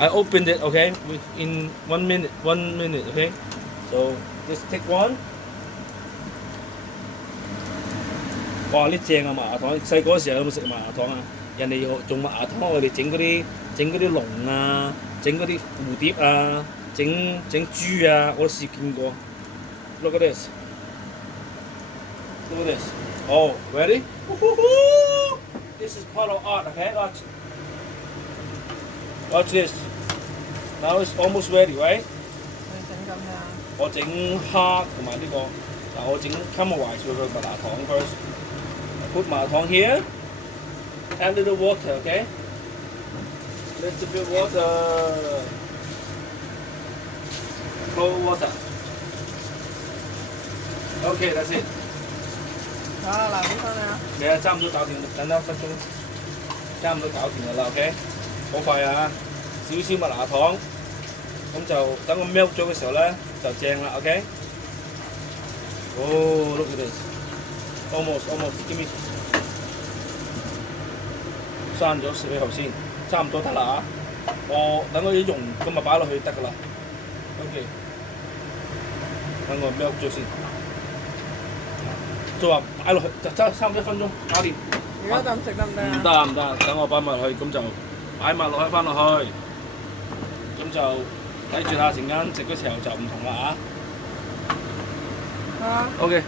I opened it, okay? In 1 minute, 1 minute, okay? So just take one. 哇！呢正啊麻辣燙，細個嗰時候有冇食麻辣燙啊？人哋用麻辣燙，我哋整嗰啲龍啊，整嗰啲蝴蝶啊，整豬啊，我都試見過。Look at this. Look at this. Oh, ready? This is part of art, okay? Watch this. Now it's almost ready, right? 你整咁樣。我整蝦同埋呢個，嗱我整 caramelize 佢個麻辣燙 first. Put 麻辣燙 here. Add little water, okay? Little bit water. Cold water. Okay, that's it. 啊，嗱，幾分啊？你啊，差唔多搞掂，等多1分鐘，差唔多搞掂㗎啦 ，OK？ 好快啊！少少麻辣燙，咁就等我 melt 咗嘅時候咧，就正啦 ，OK？ Oh, look at this. Almost. Give me. 閂咗水喉先，差唔多得啦啊！我等我啲溶咁咪擺落去得㗎啦。OK。等我 melt 咗先。就話擺落去就差唔多1分鐘搞掂。而家咁食得唔得啊？唔得，等我擺埋落去，咁就擺埋落去翻落去，咁就睇住啦，陣間食嘅時候就唔同啦啊。啊。OK。